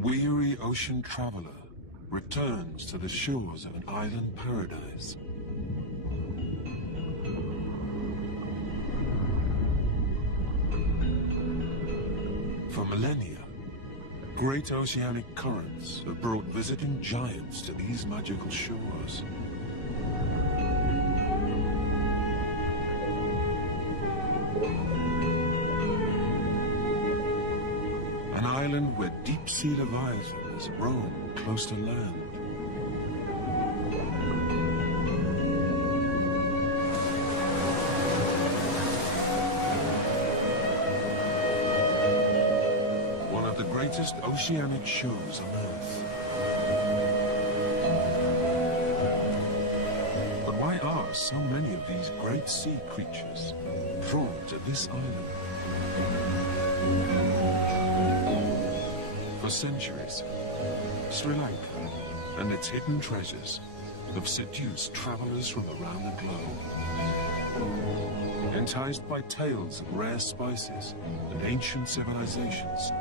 weary ocean traveler returns to the shores of an island paradise. For millennia, great oceanic currents have brought visiting giants to these magical shores. An island where deep-sea leviathans roam close to land. One of the greatest oceanic shows on Earth. But why are so many of these great sea creatures drawn to this island? For centuries, Sri Lanka and its hidden treasures have seduced travelers from around the globe. Enticed by tales of rare spices and ancient civilizations,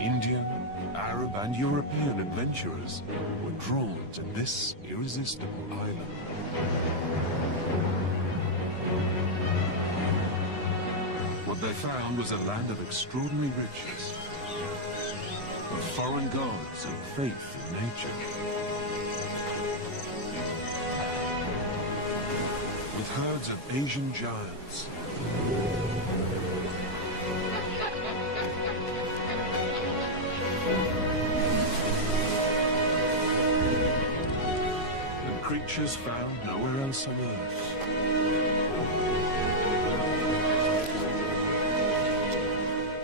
Indian, Arab and European adventurers were drawn to this irresistible island. What they found was a land of extraordinary riches, of foreign gods and faith in nature. With herds of Asian giants. And creatures found nowhere else on Earth.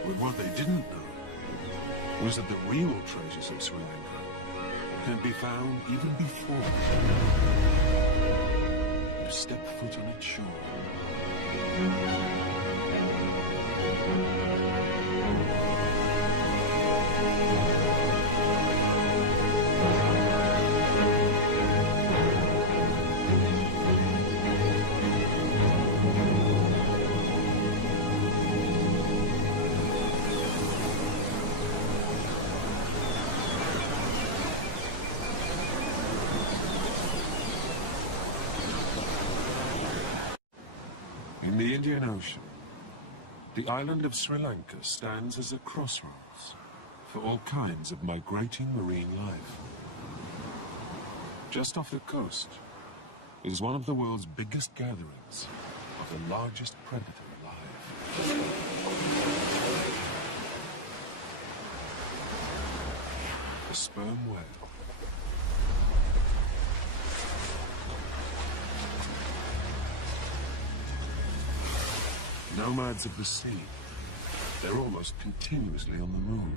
But what they didn't know was that the real treasures of Sri Lanka can be found even before you step foot on its shore. In the Indian Ocean, the island of Sri Lanka stands as a crossroads for all kinds of migrating marine life. Just off the coast is one of the world's biggest gatherings of the largest predator alive. The sperm whale. Nomads of the sea, they're almost continuously on the move.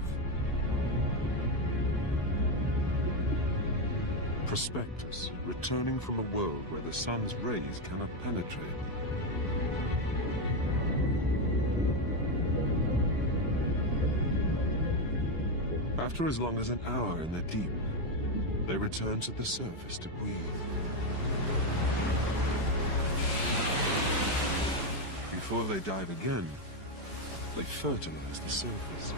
Prospectors returning from a world where the sun's rays cannot penetrate. After as long as an hour in the deep, they return to the surface to breathe. Before they dive again, they fertilize the surface.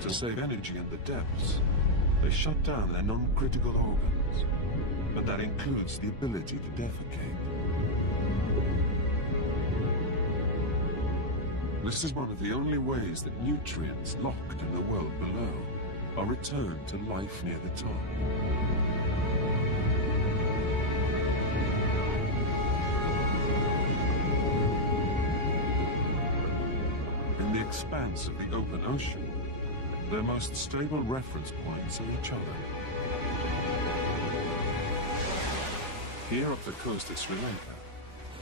To save energy in the depths, they shut down their non-critical organs, and that includes the ability to defecate. This is one of the only ways that nutrients locked in the world below are returned to life near the top. In the expanse of the open ocean, their most stable reference points are each other. Here off the coast of Sri Lanka,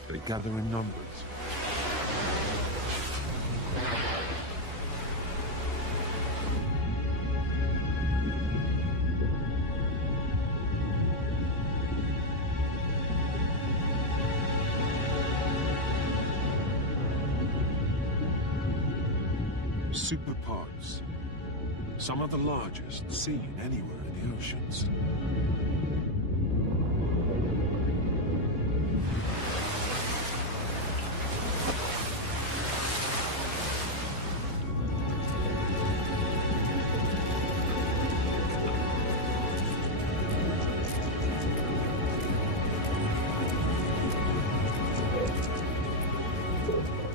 they gather in numbers. Superpods, some of the largest seen anywhere in the oceans.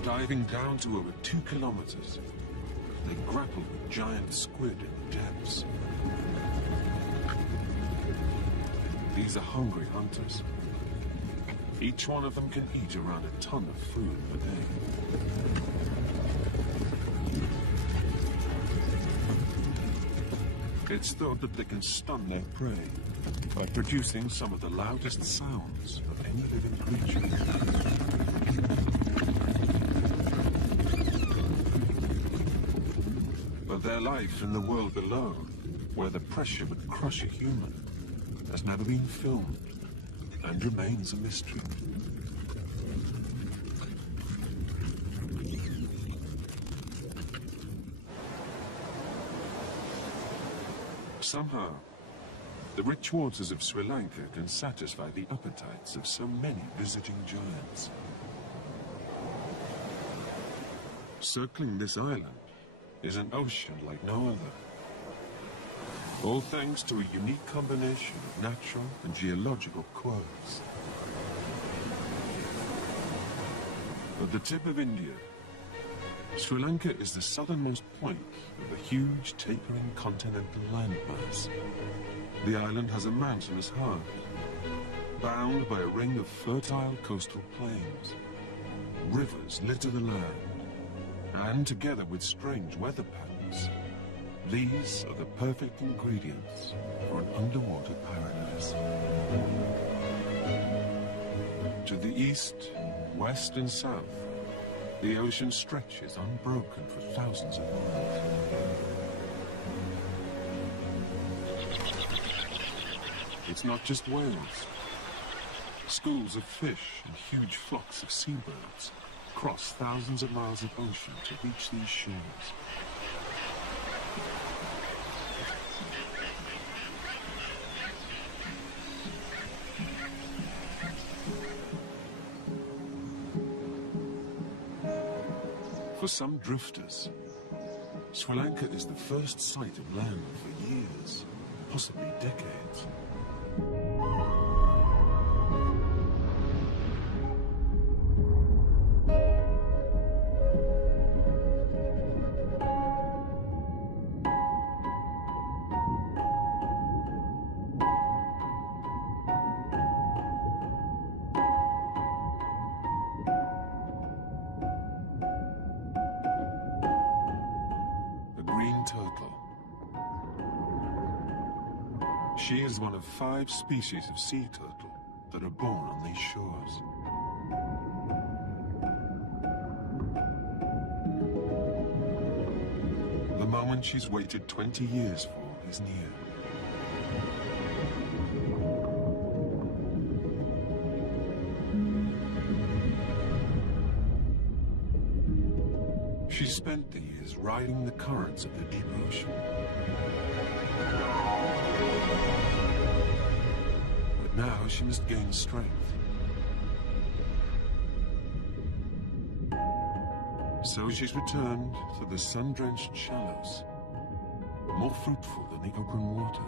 Diving down to over 2 kilometers, they grapple with giant squid in the depths. These are hungry hunters. Each one of them can eat around a ton of food per day. It's thought that they can stun their prey by producing some of the loudest sounds of any living creature. But their life in the world below, where the pressure would crush a human, has never been filmed and remains a mystery. Somehow, the rich waters of Sri Lanka can satisfy the appetites of so many visiting giants. Circling this island is an ocean like no other. All thanks to a unique combination of natural and geological quirks. At the tip of India, Sri Lanka is the southernmost point of a huge tapering continental landmass. The island has a mountainous heart, bound by a ring of fertile coastal plains. Rivers litter the land, and together with strange weather patterns, these are the perfect ingredients for an underwater paradise. To the east, west, and south, the ocean stretches unbroken for thousands of miles. It's not just whales. Schools of fish and huge flocks of seabirds cross thousands of miles of ocean to reach these shores. For some drifters, Sri Lanka is the first sight of land for years, possibly decades. She is one of 5 species of sea turtle that are born on these shores. The moment she's waited 20 years for is near. She spent the years riding the currents of the deep ocean. But now she must gain strength. So she's returned to the sun-drenched shallows, more fruitful than the open water.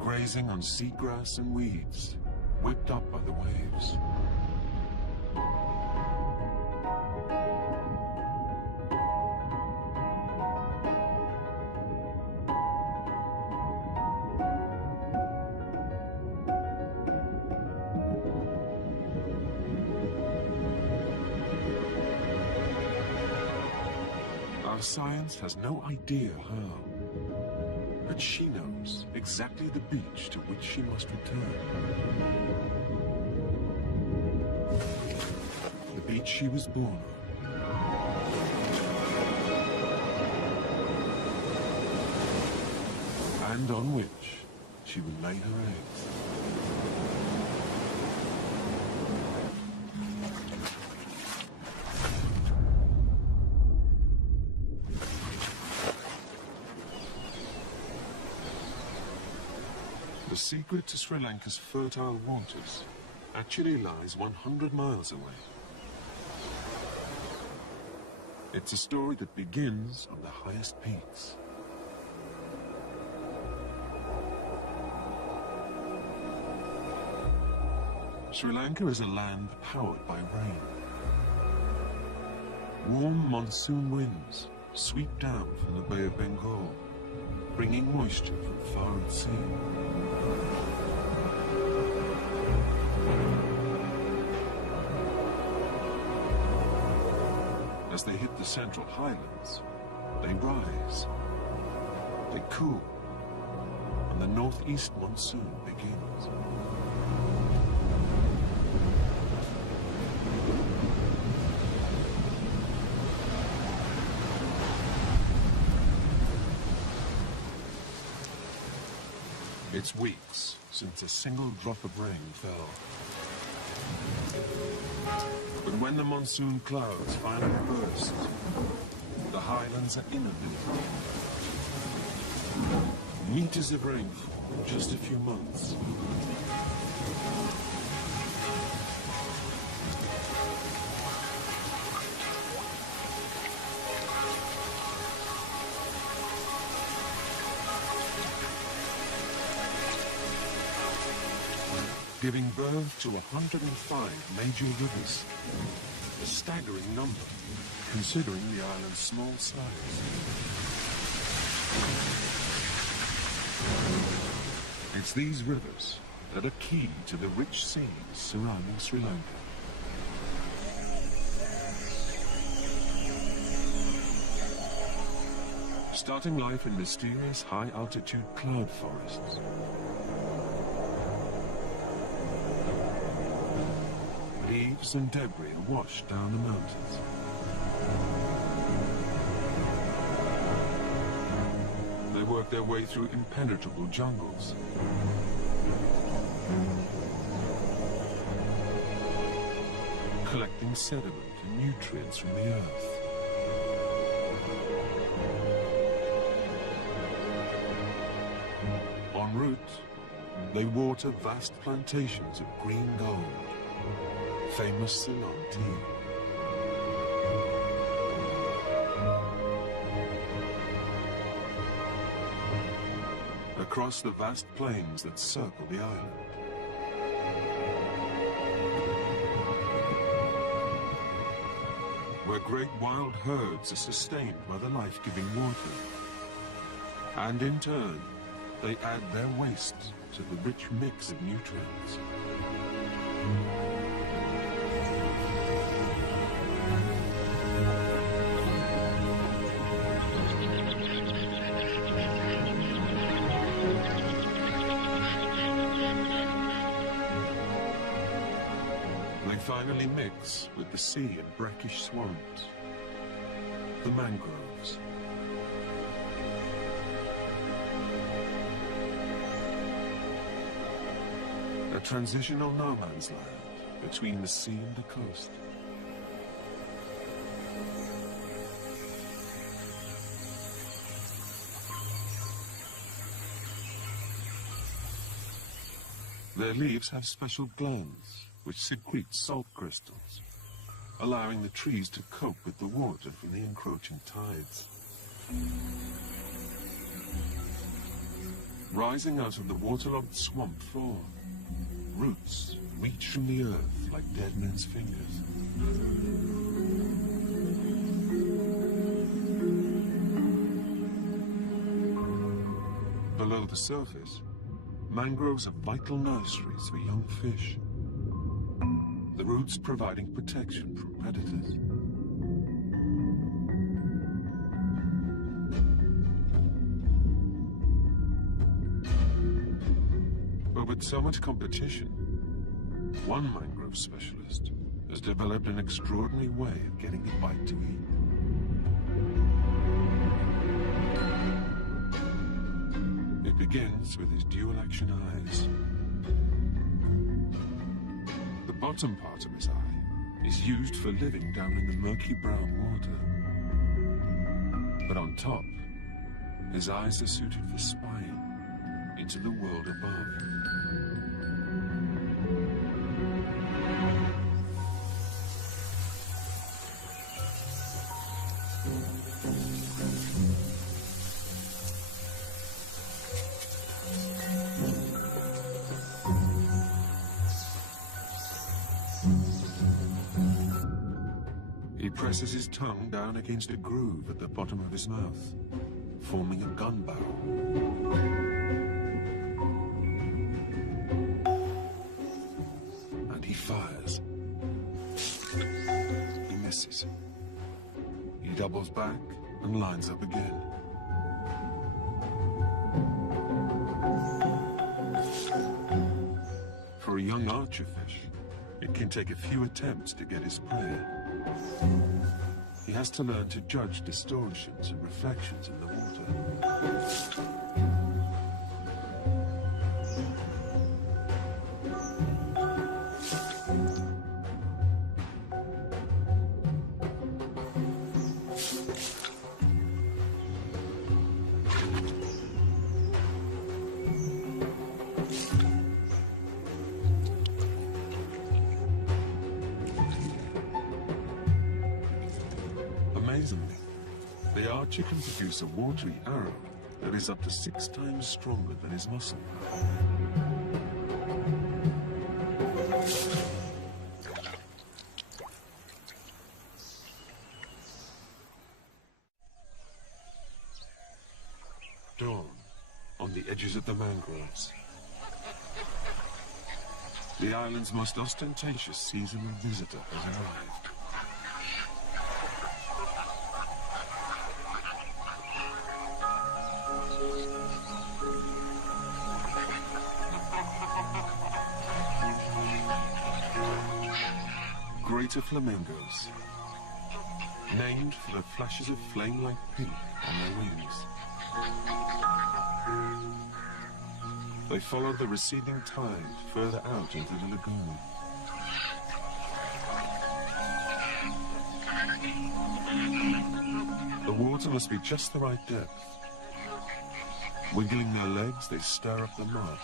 Grazing on seagrass and weeds, whipped up by the waves. Our science has no idea how, but she knows exactly the beach to which she must return. The beach she was born on, and on which she will lay her eggs. The secret to Sri Lanka's fertile waters actually lies 100 miles away. It's a story that begins on the highest peaks. Sri Lanka is a land powered by rain. Warm monsoon winds sweep down from the Bay of Bengal, bringing moisture from far at sea. As they hit the central highlands, they rise, they cool, and the northeast monsoon begins. It's weeks since a single drop of rain fell. But when the monsoon clouds finally burst, the highlands are inundated. Meters of rainfall in just a few months. Giving birth to 105 major rivers, a staggering number considering the island's small size. It's these rivers that are key to the rich seas surrounding Sri Lanka. Starting life in mysterious high-altitude cloud forests. Leaves and debris are washed down the mountains. They work their way through impenetrable jungles. Collecting sediment and nutrients from the earth. En route, they water vast plantations of green gold. Famous Ceylon tea. Across the vast plains that circle the island. Where great wild herds are sustained by the life-giving water. And in turn, they add their waste to the rich mix of nutrients. Finally mix with the sea and brackish swamps, the mangroves. A transitional no man's land between the sea and the coast. Their leaves have special glands which secrete salt crystals, allowing the trees to cope with the water from the encroaching tides. Rising out of the waterlogged swamp floor, roots reach from the earth like dead men's fingers. Below the surface, mangroves are vital nurseries for young fish. The roots providing protection from predators. But with so much competition, one mangrove specialist has developed an extraordinary way of getting a bite to eat. It begins with his dual-action eyes. The bottom part of his eye is used for living down in the murky brown water. But on top, his eyes are suited for spying into the world above. presses his tongue down against a groove at the bottom of his mouth, forming a gun barrel. And he fires. He misses. He doubles back and lines up again. For a young archerfish, it can take a few attempts to get his prey. He has to learn to judge distortions and reflections in the water. Amazingly, the archer can produce a watery arrow that is up to 6 times stronger than his muscle power. Dawn, on the edges of the mangroves. The island's most ostentatious seasonal visitor has arrived. Greater flamingos, named for the flashes of flame-like pink on their wings. They follow the receding tide further out into the lagoon. The water must be just the right depth. Wiggling their legs, they stir up the mud.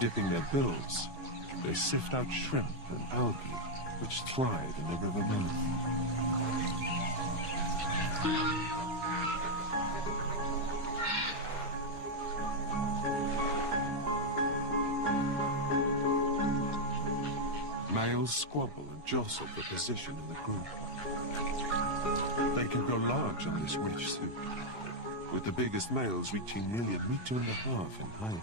Dipping their bills, they sift out shrimp and algae, which thrive in the river mouth. Males squabble and jostle for position in the group. They can grow large on this rich soup, with the biggest males reaching nearly 1.5 meters in height.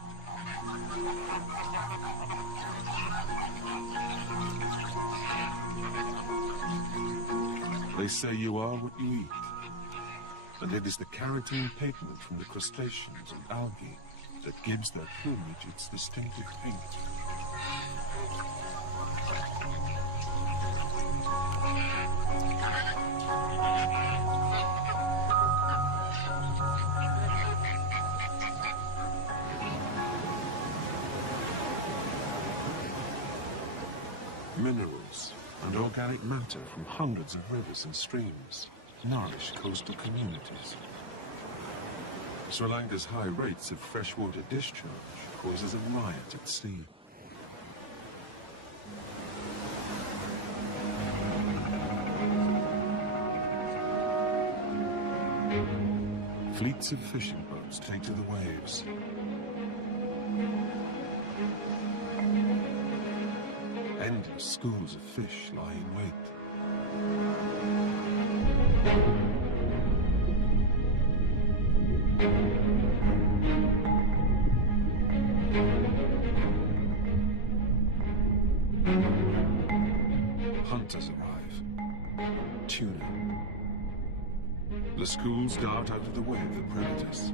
They say you are what you eat, and it is the carotene pigment from the crustaceans and algae that gives their plumage its distinctive pink. Minerals and organic matter from hundreds of rivers and streams nourish coastal communities. Sri Lanka's high rates of freshwater discharge causes a riot at sea. Fleets of fishing boats take to the waves. Endless schools of fish lie in wait. Hunters arrive. Tuna. The schools dart out of the way of the predators.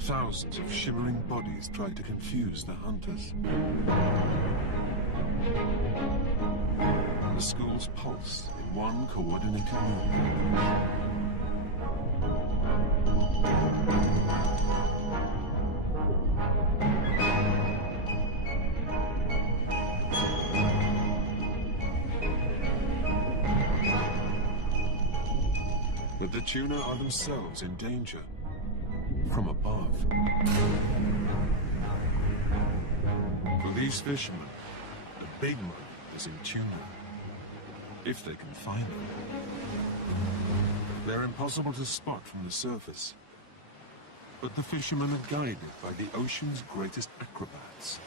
Thousands of shimmering bodies try to confuse the hunters. The schools pulse in one coordinated movement. But the tuna are themselves in danger. From above. For these fishermen, the big money is in tuna, if they can find them. They're impossible to spot from the surface, but the fishermen are guided by the ocean's greatest acrobats,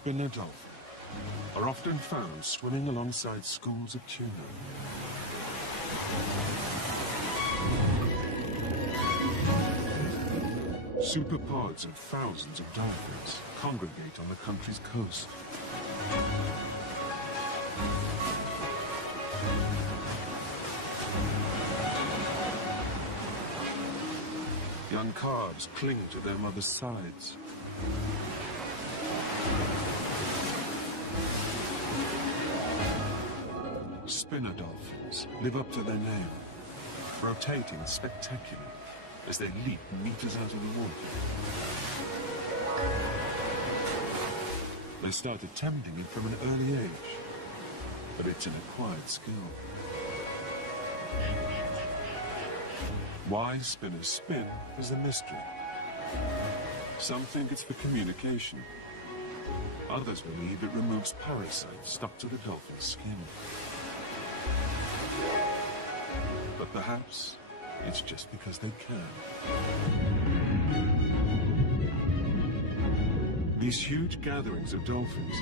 spinner dolphin are often found swimming alongside schools of tuna. Superpods of thousands of dolphins congregate on the country's coast. Young calves cling to their mother's sides. Spinner dolphins live up to their name, rotating spectacularly as they leap meters out of the water. They start attempting it from an early age, but it's an acquired skill. Why spinners spin is a mystery. Some think it's for communication. Others believe it removes parasites stuck to the dolphin's skin. But perhaps it's just because they can. These huge gatherings of dolphins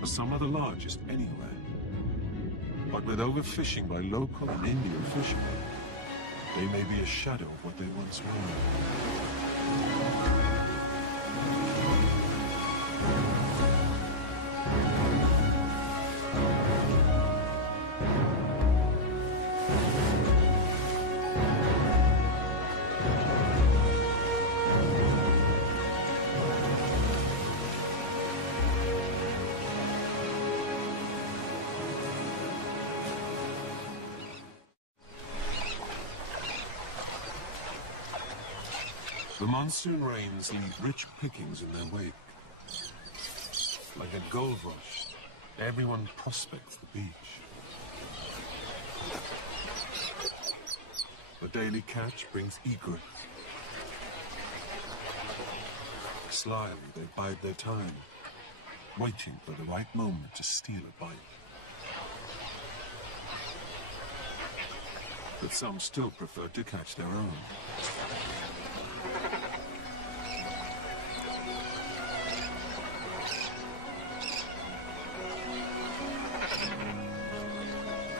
are some of the largest anywhere. But with overfishing by local and Indian fishermen, they may be a shadow of what they once were. The monsoon rains leave rich pickings in their wake. Like a gold rush, everyone prospects the beach. The daily catch brings egrets. Slyly, they bide their time, waiting for the right moment to steal a bite. But some still prefer to catch their own.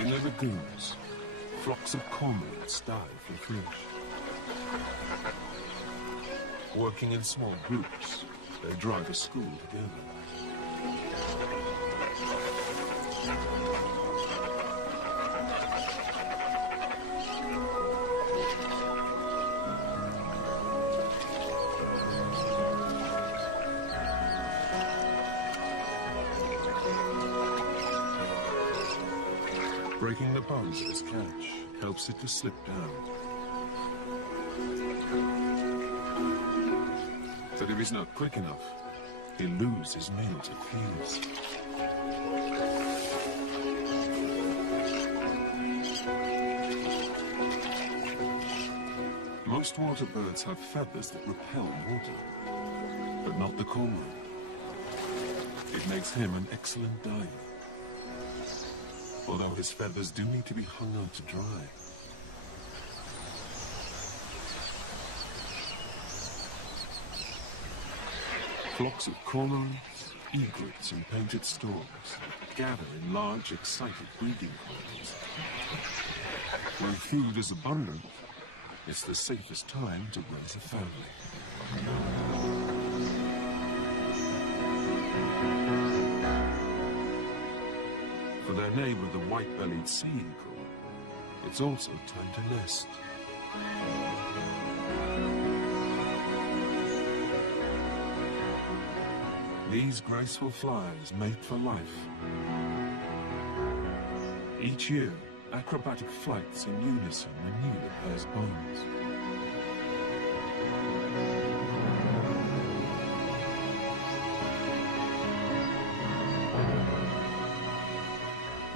In the lagoons, flocks of cormorants dive for fish. Working in small groups, they drive a school together. Breaking the bones of his catch helps it to slip down. But if he's not quick enough, he'll lose his meal to thieves. Most water birds have feathers that repel water, but not the cormorant. It makes him an excellent diver, although his feathers do need to be hung out to dry. Flocks of cormorants, egrets, and painted storks gather in large, excited breeding colonies. When food is abundant, it's the safest time to raise a family. For their neighbor, the white-bellied sea eagle, it's also time to nest. These graceful flyers mate for life. Each year, acrobatic flights in unison renew the pair's bonds.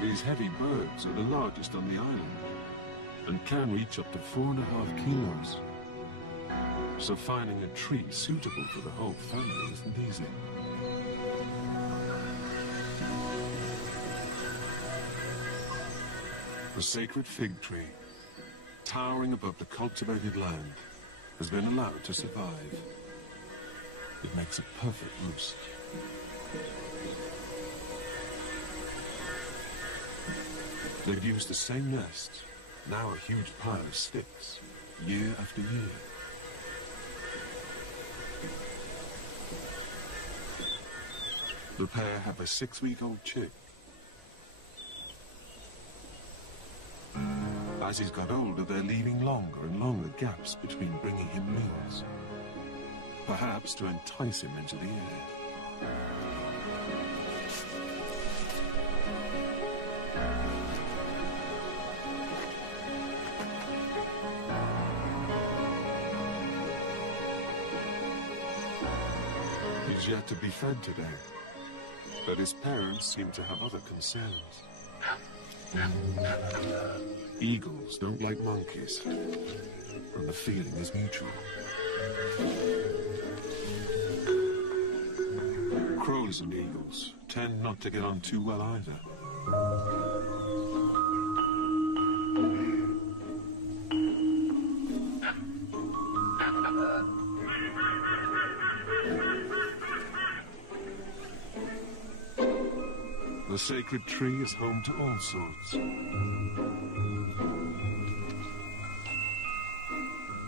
These heavy birds are the largest on the island and can reach up to 4.5 kilos. So finding a tree suitable for the whole family isn't easy. The sacred fig tree, towering above the cultivated land, has been allowed to survive. It makes a perfect roost. They've used the same nest, now a huge pile of sticks, year after year. The pair have a 6-week-old chick. As he's got older, they're leaving longer and longer gaps between bringing him meals. Perhaps to entice him into the air. He's yet to be fed today, but his parents seem to have other concerns. Eagles don't like monkeys, and the feeling is mutual. Crows and eagles tend not to get on too well either. The sacred tree is home to all sorts.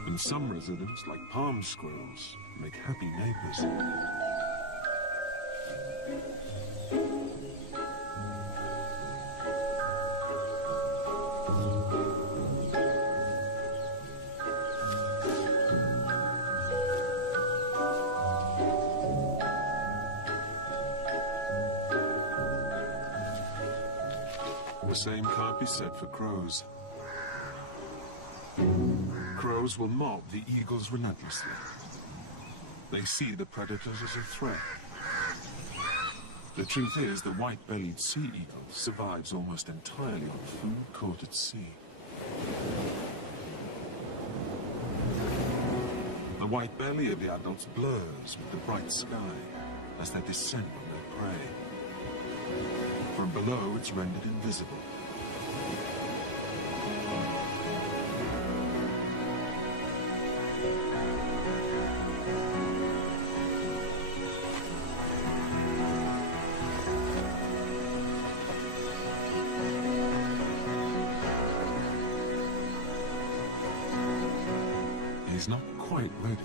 And some residents, like palm squirrels, make happy neighbors. The same can't be said for crows. Crows will mob the eagles relentlessly. They see the predators as a threat. The truth is, the white-bellied sea eagle survives almost entirely on food caught at sea. The white belly of the adults blurs with the bright sky as they descend on their prey. From below, it's rendered invisible. He's not quite ready.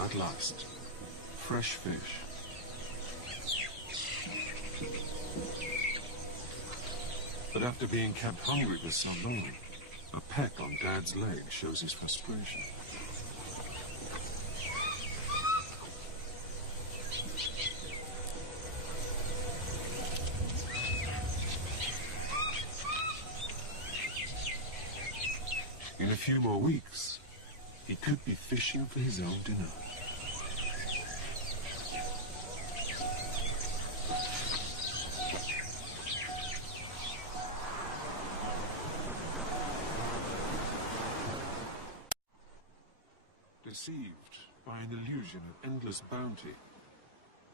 At last, fresh fish. But after being kept hungry for so long, a peck on Dad's leg shows his frustration. In a few more weeks, he could be fishing for his own dinner. Deceived by an illusion of endless bounty,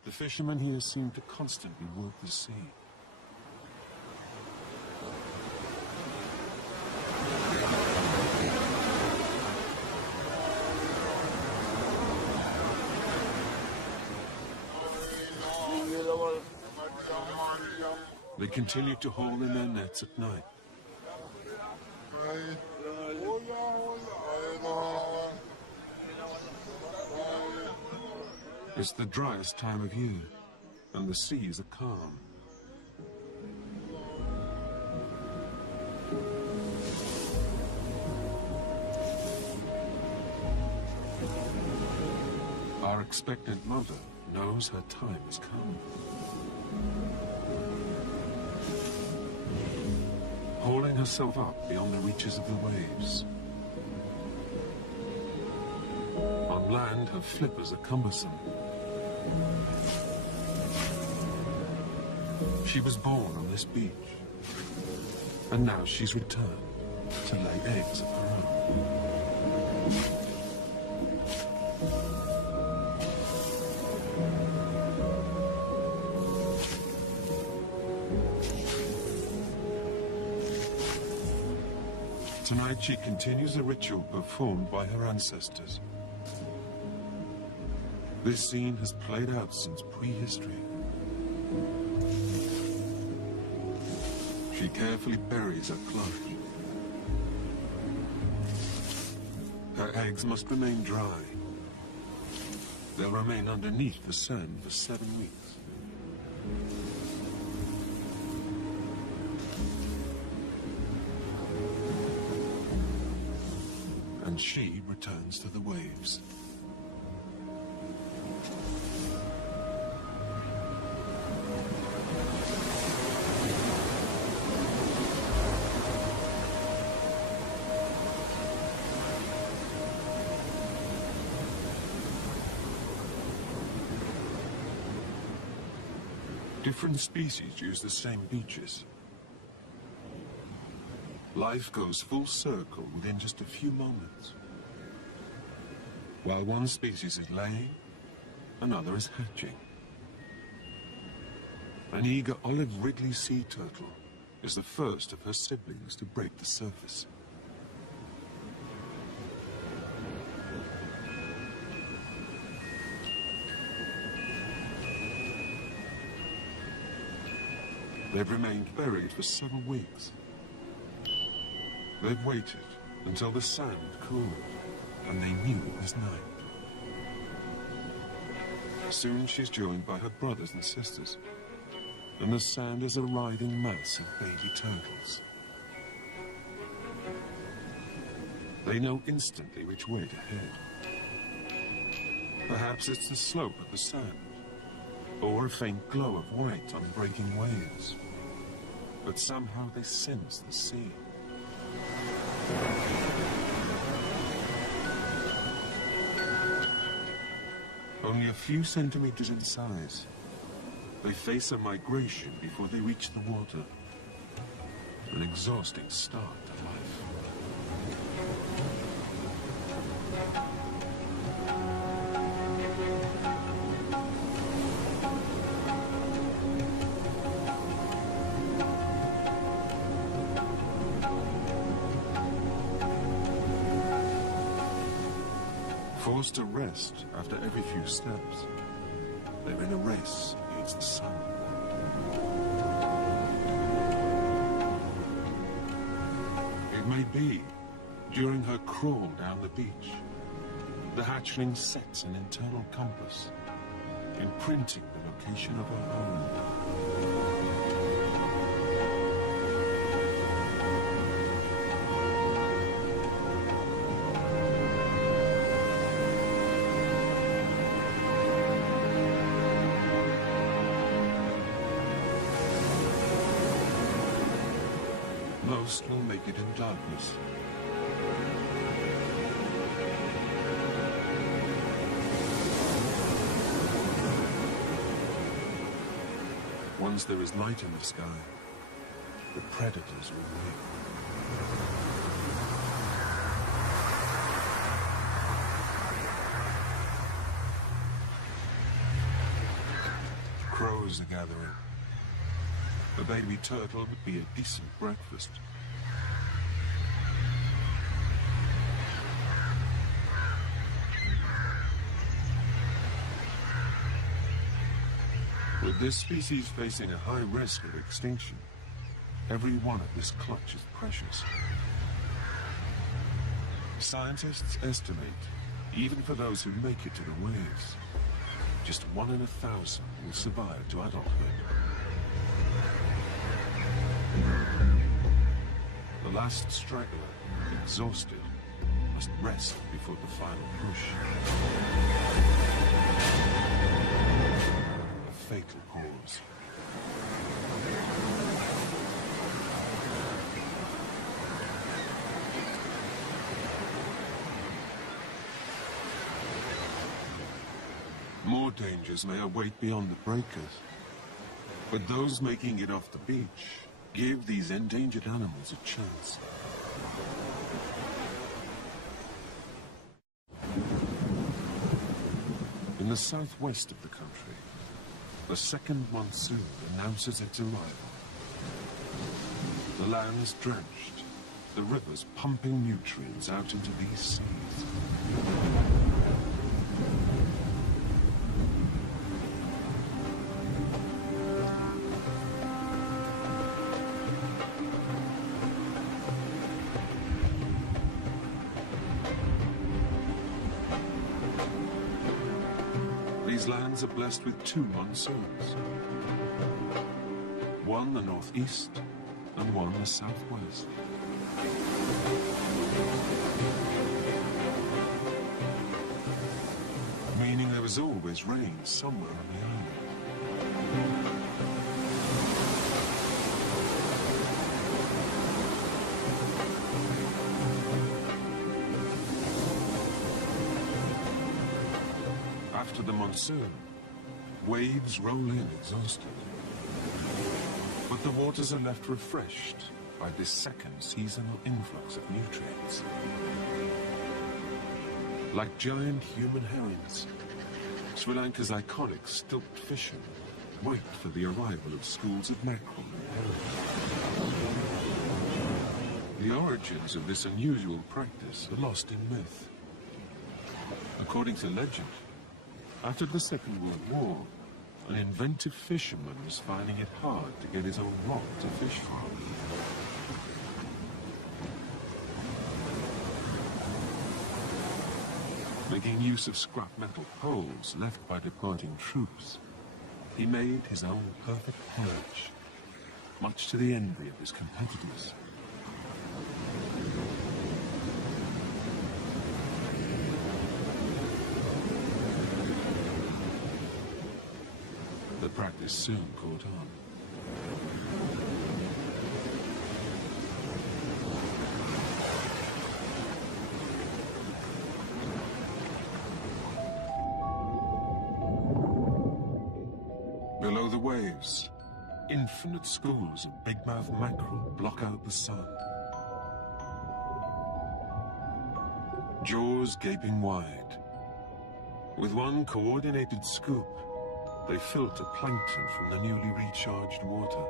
the fishermen here seem to constantly work the sea. They continue to haul in their nets at night. It's the driest time of year, and the seas are calm. Our expectant mother knows her time has come. Hauling herself up beyond the reaches of the waves. On land, her flippers are cumbersome. She was born on this beach, and now she's returned to lay eggs of her own. Tonight she continues a ritual performed by her ancestors. This scene has played out since prehistory. She carefully buries her clothes. Her eggs must remain dry. They'll remain underneath the sand for 7 weeks. And she returns to the waves. Different species use the same beaches. Life goes full circle within just a few moments. While one species is laying, another is hatching. An eager olive Ridley sea turtle is the first of her siblings to break the surface. They've remained buried for 7 weeks. They've waited until the sand cooled, and they knew it was night. Soon she's joined by her brothers and sisters, and the sand is a writhing mass of baby turtles. They know instantly which way to head. Perhaps it's the slope of the sand, or a faint glow of white on breaking waves. But somehow they sense the sea. Only a few centimeters in size, they face a migration before they reach the water. An exhausting start to life. Forced to rest after every few steps, they're in a race against the sun. It may be, during her crawl down the beach, the hatchling sets an internal compass, imprinting the location of her home. Most will make it in darkness. Once there is light in the sky, the predators will wake. Crows are gathering. A baby turtle would be a decent breakfast. With this species facing a high risk of extinction, every one of this clutch is precious. Scientists estimate, even for those who make it to the waves, just 1 in 1,000 will survive to adulthood. The last straggler, exhausted, must rest before the final push. A fatal pause. More dangers may await beyond the breakers, but those making it off the beach give these endangered animals a chance. In the southwest of the country, the second monsoon announces its arrival. The land's drenched, the rivers pumping nutrients out into these seas. These lands are blessed with two monsoons. One the northeast and one the southwest. Meaning there was always rain somewhere on the island. After the monsoon, waves roll in exhausted. But the waters are left refreshed by this second seasonal influx of nutrients. Like giant human herons, Sri Lanka's iconic stilt fishermen wait for the arrival of schools of mackerel and herring. The origins of this unusual practice are lost in myth. According to legend, after the Second World War, an inventive fisherman was finding it hard to get his own rod to fish from. Making use of scrap metal poles left by departing troops, he made his own perfect perch, much to the envy of his competitors. The practice soon caught on. Below the waves, infinite schools of big-mouth mackerel block out the sun. Jaws gaping wide. With one coordinated scoop, they filter plankton from the newly recharged water.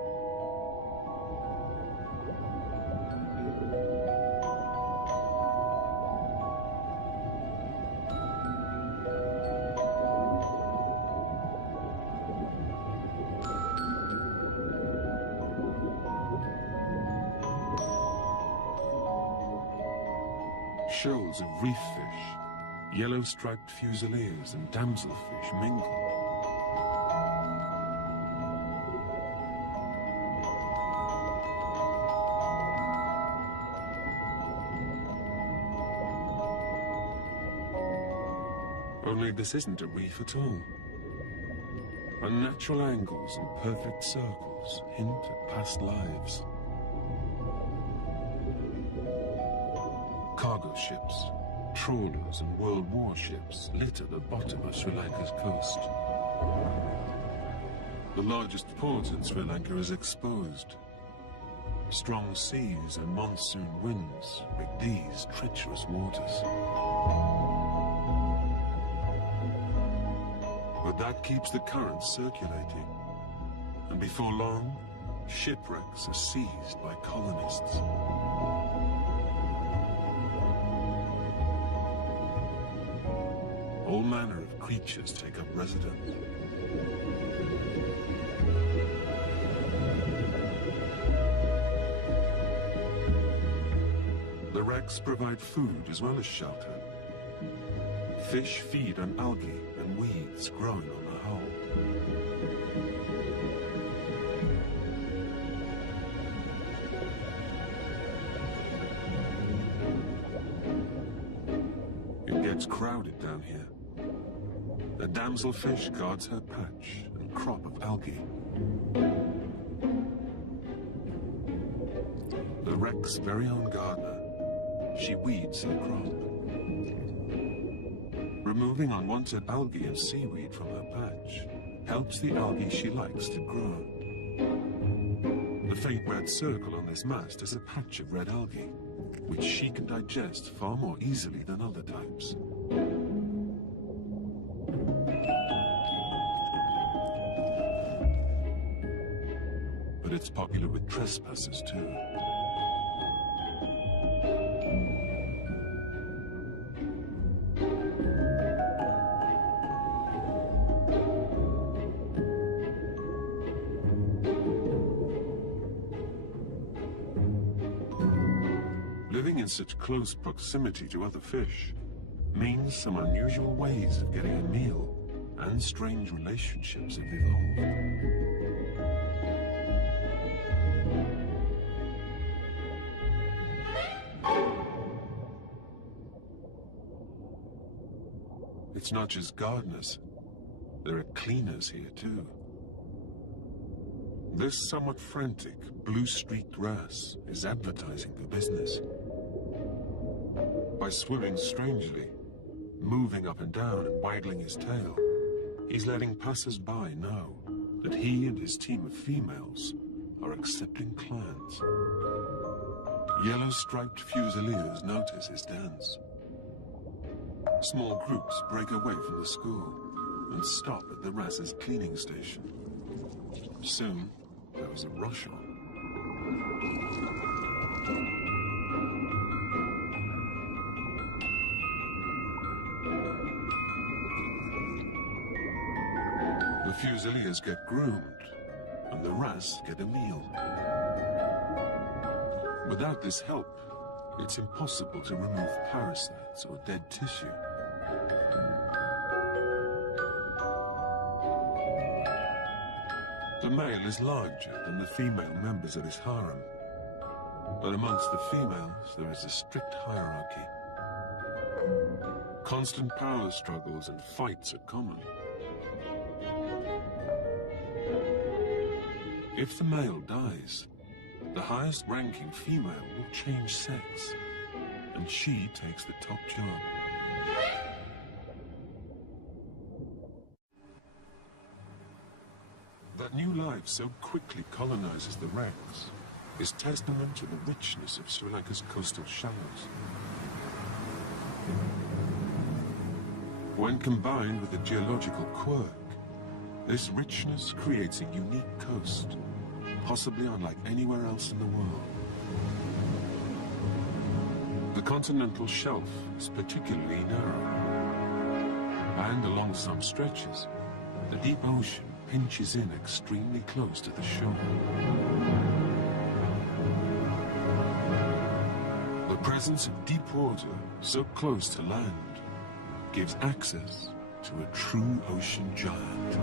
Shoals of reef fish, yellow-striped fusiliers and damselfish mingle. Only this isn't a reef at all. Unnatural angles and perfect circles hint at past lives. Cargo ships, trawlers and World War ships litter the bottom of Sri Lanka's coast. The largest port in Sri Lanka is exposed. Strong seas and monsoon winds rig these treacherous waters. But that keeps the currents circulating, and before long, shipwrecks are seized by colonists. All manner of creatures take up residence. The wrecks provide food as well as shelter. Fish feed on algae and weeds growing on the hull. It gets crowded down here. The damselfish guards her patch and crop of algae. The wreck's very own gardener, she weeds her crop. Removing unwanted algae and seaweed from her patch helps the algae she likes to grow. The faint red circle on this mast is a patch of red algae, which she can digest far more easily than other types. But it's popular with trespassers too. Living in such close proximity to other fish means some unusual ways of getting a meal and strange relationships have evolved. It's not just gardeners. There are cleaners here too. This somewhat frantic, blue-streaked wrasse is advertising for business. By swimming strangely, moving up and down and waggling his tail, he's letting passers-by know that he and his team of females are accepting clients. Yellow-striped fusiliers notice his dance. Small groups break away from the school and stop at the wrasse's cleaning station. Soon, there was a rush on. The fusiliers get groomed, and the wrasse get a meal. Without this help, it's impossible to remove parasites or dead tissue. The male is larger than the female members of his harem, but amongst the females there is a strict hierarchy. Constant power struggles and fights are common. If the male dies, the highest-ranking female will change sex, and she takes the top job. That new life so quickly colonizes the wrecks is testament to the richness of Sri Lanka's coastal shallows. When combined with a geological quirk, this richness creates a unique coast, possibly unlike anywhere else in the world. The continental shelf is particularly narrow, and along some stretches, the deep ocean pinches in extremely close to the shore. The presence of deep water so close to land gives access to a true ocean giant.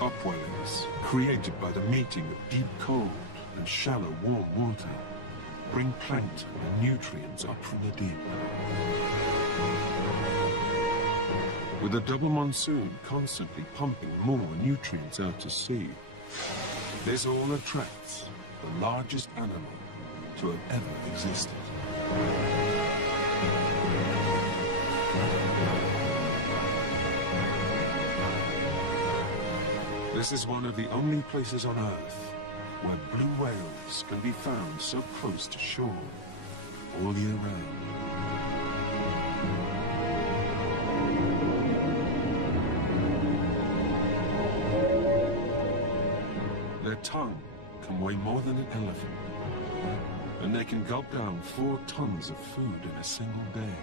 Upwellings, created by the meeting of deep cold and shallow warm water, bring plankton and nutrients up from the deep. With a double monsoon constantly pumping more nutrients out to sea, this all attracts the largest animal to have ever existed. This is one of the only places on Earth where blue whales can be found so close to shore all year round. Their tongue can weigh more than an elephant, and they can gulp down 4 tons of food in a single day.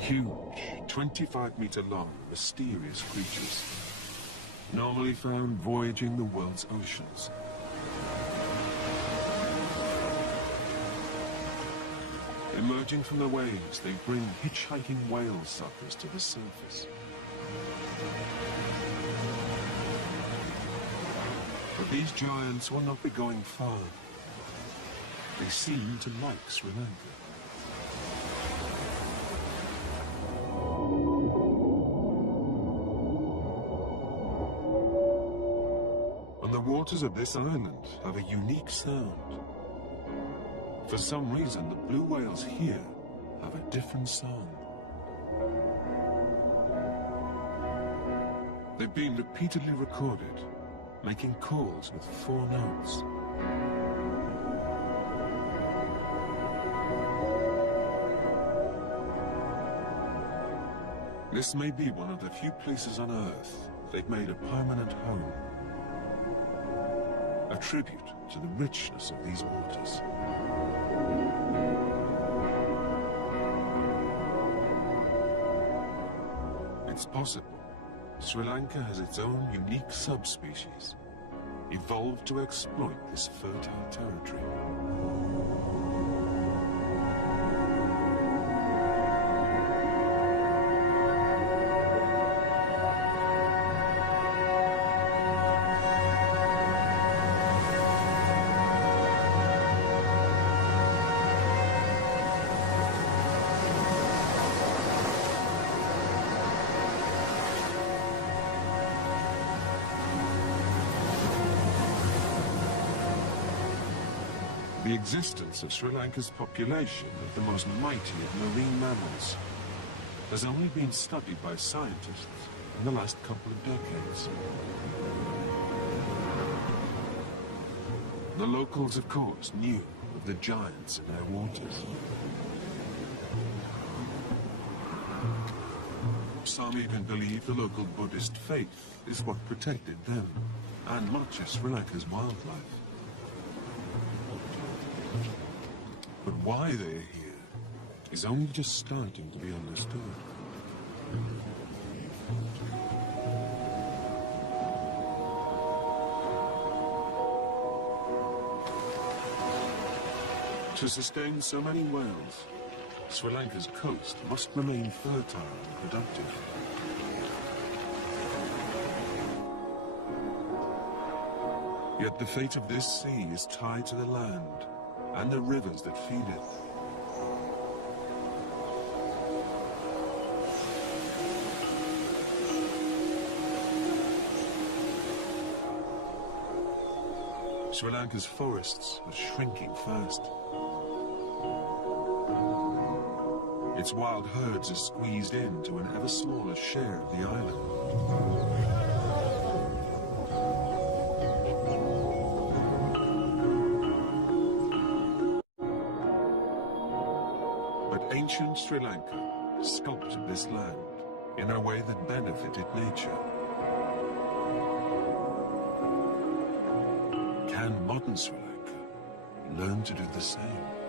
Huge, 25-meter-long, mysterious creatures, normally found voyaging the world's oceans. Emerging from the waves, they bring hitchhiking whale suckers to the surface. But these giants will not be going far. They seem to like Sri Lanka. The waters of this island have a unique sound. For some reason, the blue whales here have a different song. They've been repeatedly recorded, making calls with 4 notes. This may be one of the few places on Earth they've made a permanent home. A tribute to the richness of these waters. It's possible Sri Lanka has its own unique subspecies, evolved to exploit this fertile territory. The existence of Sri Lanka's population of the most mighty of marine mammals has only been studied by scientists in the last couple of decades. The locals, of course, knew of the giants in their waters. Some even believe the local Buddhist faith is what protected them, and much of Sri Lanka's wildlife. But why they're here is only just starting to be understood. To sustain so many whales, Sri Lanka's coast must remain fertile and productive. Yet the fate of this sea is tied to the land and the rivers that feed it. Sri Lanka's forests are shrinking fast. Its wild herds are squeezed into an ever smaller share of the island. Ancient Sri Lanka sculpted this land in a way that benefited nature. Can modern Sri Lanka learn to do the same?